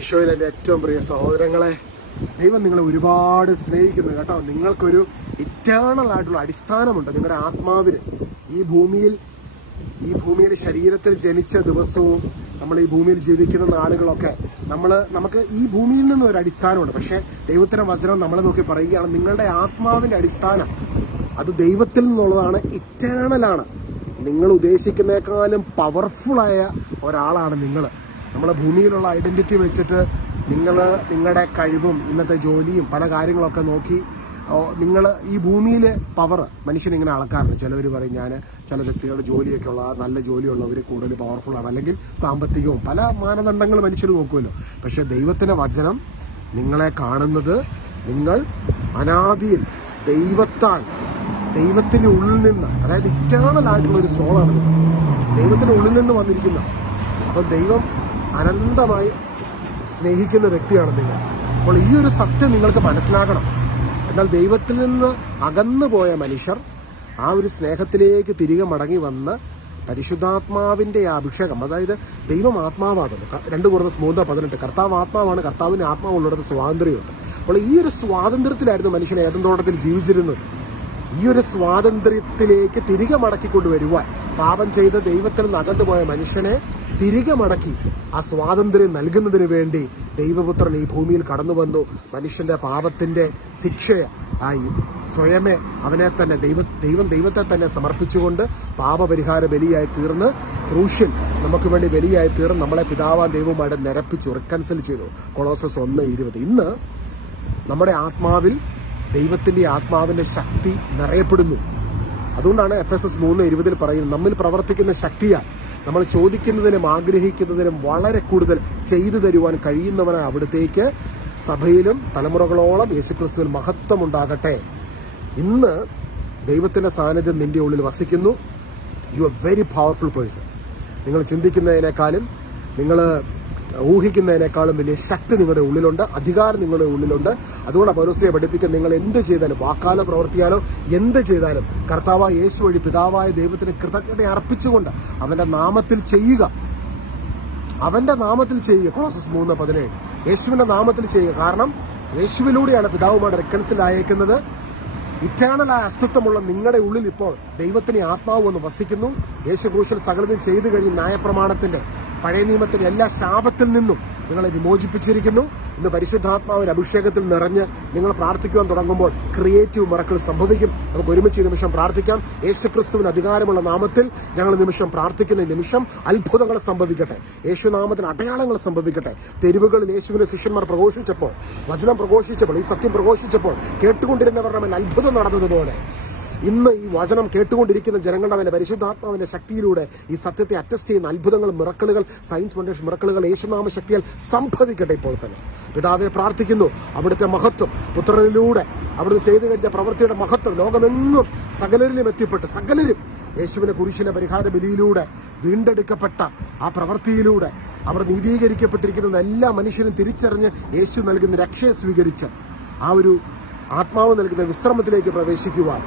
ഈശോയിൽ എന്റെ ഏറ്റവും പ്രിയ സഹോദരങ്ങളെ ദൈവം നിങ്ങളെ ഒരുപാട് സ്നേഹിക്കുന്നു കേട്ടോ. നിങ്ങൾക്കൊരു ഇറ്റേണൽ ആയിട്ടുള്ള അടിസ്ഥാനമുണ്ട്. നിങ്ങളുടെ ആത്മാവിന് ഈ ഭൂമിയിൽ ഈ ഭൂമിയിൽ ശരീരത്തിൽ ജനിച്ച ദിവസവും നമ്മൾ ഈ ഭൂമിയിൽ ജീവിക്കുന്ന നാളുകളൊക്കെ നമ്മൾ നമുക്ക് ഈ ഭൂമിയിൽ നിന്ന് ഒരു അടിസ്ഥാനമുണ്ട്. പക്ഷേ ദൈവത്തിന്റെ വചനം നമ്മളെ നോക്കി പറയുകയാണ് നിങ്ങളുടെ ആത്മാവിന്റെ അടിസ്ഥാനം അത് ദൈവത്തിൽ നിന്നുള്ളതാണ് ഇറ്റേണലാണ് നിങ്ങൾ ഉദ്ദേശിക്കുന്നേക്കാളും പവർഫുള്ളായ ഒരാളാണ് നിങ്ങൾ നമ്മളെ ഭൂമിയിലുള്ള ഐഡന്റിറ്റി വെച്ചിട്ട് നിങ്ങൾ നിങ്ങളുടെ കഴിവും ഇന്നത്തെ ജോലിയും പല കാര്യങ്ങളൊക്കെ നോക്കി നിങ്ങൾ ഈ ഭൂമിയിൽ പവർ മനുഷ്യനിങ്ങനെ അളക്കാറുണ്ട്. ചിലവർ പറയും ഞാൻ ചില വ്യക്തികളുടെ ജോലിയൊക്കെ ഉള്ള നല്ല ജോലിയുള്ളവർ കൂടുതൽ പവർഫുൾ ആണ്. അല്ലെങ്കിൽ സാമ്പത്തികവും പല മാനദണ്ഡങ്ങൾ മനുഷ്യർ നോക്കുമല്ലോ. പക്ഷേ ദൈവത്തിന്റെ വചനം നിങ്ങളെ കാണുന്നത് നിങ്ങൾ അനാദിയിൽ ദൈവത്താൽ ദൈവത്തിന്റെ ഉള്ളിൽ നിന്ന് അതായത് ഇറ്റേണൽ ആയിട്ടുള്ള ഒരു സോളാണ് ദൈവത്തിന്റെ ഉള്ളിൽ നിന്ന് വന്നിരിക്കുന്ന. അപ്പം ദൈവം അനന്തമായി സ്നേഹിക്കുന്ന വ്യക്തിയാണ് നിങ്ങൾ. അപ്പോൾ ഈ ഒരു സത്യം നിങ്ങൾക്ക് മനസ്സിലാക്കണം എന്നാൽ ദൈവത്തിൽ നിന്ന് അകന്നു പോയ മനുഷ്യർ ആ ഒരു സ്നേഹത്തിലേക്ക് തിരികെ മടങ്ങി വന്ന് പരിശുദ്ധാത്മാവിന്റെ അഭിഷേകം അതായത് ദൈവം ആത്മാവാകുന്നു. രണ്ട് കുറഞ്ഞ മൂന്ന് പതിനെട്ട്. കർത്താവ് ആത്മാവാണ് കർത്താവിന് ആത്മാവുള്ളിടത്ത് സ്വാതന്ത്ര്യമുണ്ട്. അപ്പോൾ ഈ ഒരു സ്വാതന്ത്ര്യത്തിലായിരുന്നു മനുഷ്യൻ ഏതന്തോട്ടത്തിൽ ജീവിച്ചിരുന്നത്? ഈ ഒരു സ്വാതന്ത്ര്യത്തിലേക്ക് തിരികെ മടക്കിക്കൊണ്ടുവരുവാൻ പാപം ചെയ്ത ദൈവത്തിൽ നിന്ന് അകന്നു പോയ മനുഷ്യനെ തിരികെ മടക്കി ആ സ്വാതന്ത്ര്യം നൽകുന്നതിന് വേണ്ടി ദൈവപുത്രൻ ഈ ഭൂമിയിൽ കടന്നു വന്നു മനുഷ്യന്റെ പാപത്തിന്റെ ശിക്ഷയെ ആയി സ്വയമേ അവനെ തന്നെ ദൈവ ദൈവം ദൈവത്തെ തന്നെ സമർപ്പിച്ചുകൊണ്ട് പാപപരിഹാര ബലിയായി തീർന്ന് ക്രൂഷ്യൻ നമുക്ക് വേണ്ടി ബലിയായി തീർന്ന് നമ്മളെ പിതാവാൻ ദൈവവുമായിട്ട് നിരപ്പിച്ചു റിക്കൺസിൽ ചെയ്തു. കൊളോസസ് ഒന്ന് ഇരുപത്. ഇന്ന് നമ്മുടെ ആത്മാവിൽ ദൈവത്തിന്റെ ആത്മാവിന്റെ ശക്തി നിറയപ്പെടുന്നു. അതുകൊണ്ടാണ് എഫ് എസ് എസ് മൂന്ന് ഇരുപതിൽ പറയുന്നത് നമ്മിൽ പ്രവർത്തിക്കുന്ന ശക്തിയാൽ നമ്മൾ ചോദിക്കുന്നതിനും ആഗ്രഹിക്കുന്നതിനും വളരെ കൂടുതൽ ചെയ്തു തരുവാൻ കഴിയുന്നവനാണ് അവിടത്തേക്ക് സഭയിലും തലമുറകളോളം യേശുക്രിസ്തുവിൽ മഹത്വം ഉണ്ടാകട്ടെ. ഇന്ന് ദൈവത്തിന്റെ സാന്നിധ്യം നിന്റെ ഉള്ളിൽ വസിക്കുന്നു. You a very powerful person നിങ്ങൾ ചിന്തിക്കുന്നതിനേക്കാളും നിങ്ങൾ ഊഹിക്കുന്നതിനേക്കാളും വലിയ ശക്തി നിങ്ങളുടെ ഉള്ളിലുണ്ട് അധികാരം നിങ്ങളുടെ ഉള്ളിലുണ്ട്. അതുകൊണ്ട് പൗലോസിനെ പഠിപ്പിക്കാൻ നിങ്ങൾ എന്ത് ചെയ്താലും വാക്കാലോ പ്രവർത്തിയാലോ എന്ത് ചെയ്താലും കർത്താവായ യേശു വഴി പിതാവായ ദൈവത്തിന് കൃതജ്ഞത അർപ്പിച്ചുകൊണ്ട് അവന്റെ നാമത്തിൽ ചെയ്യുക. അവന്റെ നാമത്തിൽ ചെയ്യുക. ക്ലോസസ് മൂന്ന് പതിനേഴ്. യേശുവിന്റെ നാമത്തിൽ ചെയ്യുക. കാരണം യേശുവിലൂടെയാണ് പിതാവുമായിട്ട് റെക്കൺസിൽ അയക്കുന്നത് ഇറ്റേണലായ അസ്തിത്വമുള്ള നിങ്ങളുടെ ഉള്ളിൽ ഇപ്പോൾ ദൈവത്തിന് ആത്മാവ് വന്ന് വസിക്കുന്നു. യേശു സകലതും ചെയ്തു കഴിഞ്ഞ് ന്യായപ്രമാണത്തിന്റെ പഴയ നിയമത്തിന്റെ എല്ലാ ശാപത്തിൽ നിന്നും നിങ്ങളെ വിമോചിപ്പിച്ചിരിക്കുന്നു. ഇന്ന് പരിശുദ്ധാത്മാവിന്റെ അഭിഷേകത്തിൽ നിറഞ്ഞ് നിങ്ങൾ പ്രാർത്ഥിക്കുവാൻ തുടങ്ങുമ്പോൾ ക്രിയേറ്റീവ് മറക്കൾ സംഭവിക്കും. നമുക്ക് ഒരുമിച്ച് നിമിഷം പ്രാർത്ഥിക്കാം. യേശുക്രിസ്തുവിന് അധികാരമുള്ള നാമത്തിൽ ഞങ്ങൾ നിമിഷം പ്രാർത്ഥിക്കുന്ന നിമിഷം അത്ഭുതങ്ങൾ സംഭവിക്കട്ടെ. യേശുനാമത്തിന് അടയാളങ്ങൾ സംഭവിക്കട്ടെ. തെരുവുകളിൽ യേശുവിന്റെ ശിഷ്യന്മാർ പ്രഘോഷിച്ചപ്പോൾ വചനം പ്രഘോഷിച്ചപ്പോൾ ഈ സത്യം പ്രഘോഷിച്ചപ്പോൾ കേട്ടുകൊണ്ടിരുന്നവരുടെ മേൽ അത്ഭുതം നടന്നതുപോലെ ഇന്ന് ഈ വചനം കേട്ടുകൊണ്ടിരിക്കുന്ന ജനങ്ങളുടെ അവന്റെ പരിശുദ്ധാത്മാവിന്റെ ശക്തിയിലൂടെ ഈ സത്യത്തെ അറ്റസ്റ്റ് ചെയ്യുന്ന അത്ഭുതങ്ങൾ മിറക്കളുകൾ സയൻസ് ഫൗണ്ടേഷൻ മിറക്കളുകൾ യേശുനാമ ശക്തിയാൽ സംഭവിക്കട്ടെ ഇപ്പോൾ തന്നെ. പിതാവെ പ്രാർത്ഥിക്കുന്നു അവിടുത്തെ മഹത്വം പുത്രനിലൂടെ അവിടുന്ന് ചെയ്തു കഴിഞ്ഞ പ്രവൃത്തിയുടെ മഹത്വം ലോകമെങ്ങും സകലരിലും എത്തിപ്പെട്ട് സകലരും യേശുവിനെ കുരിശിലെ പരിഹാര ബലിയിലൂടെ വീണ്ടെടുക്കപ്പെട്ട ആ പ്രവൃത്തിയിലൂടെ അവർ നീതീകരിക്കപ്പെട്ടിരിക്കുന്ന എല്ലാ മനുഷ്യരും തിരിച്ചറിഞ്ഞ് യേശു നൽകുന്ന രക്ഷയെ സ്വീകരിച്ച് ആ ഒരു ആത്മാവ് നൽകുന്ന വിശ്രമത്തിലേക്ക് പ്രവേശിക്കുവാൻ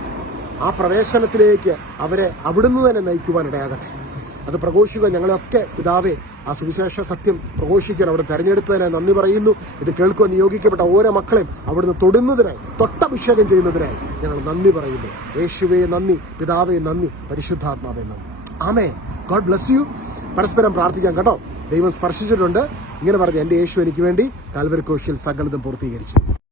ആ പ്രവേശനത്തിലേക്ക് അവരെ അവിടുന്ന് തന്നെ നയിക്കുവാൻ ഇടയാകട്ടെ. അത് പ്രഘോഷിക്കുക ഞങ്ങളെയൊക്കെ പിതാവേ ആ സുവിശേഷ സത്യം പ്രഘോഷിക്കാൻ അവിടെ തെരഞ്ഞെടുത്തതിനെ നന്ദി പറയുന്നു. ഇത് കേൾക്കുവാൻ നിയോഗിക്കപ്പെട്ട ഓരോ മക്കളെയും അവിടുന്ന് തൊടുന്നതിനായി തൊട്ടഭിഷേകം ചെയ്യുന്നതിനായി ഞങ്ങൾ നന്ദി പറയുന്നു. യേശുവേ നന്ദി പിതാവേ നന്ദി പരിശുദ്ധാത്മാവേ നന്ദി. ആമേ ഗോഡ് ബ്ലസ് യു. പരസ്പരം പ്രാർത്ഥിക്കാം കേട്ടോ. ദൈവം സ്പർശിച്ചിട്ടുണ്ട്. ഇങ്ങനെ പറഞ്ഞു എന്റെ യേശു എനിക്ക് വേണ്ടി കാൽവരി കോശിയിൽ സകലതും പൂർത്തീകരിച്ചു.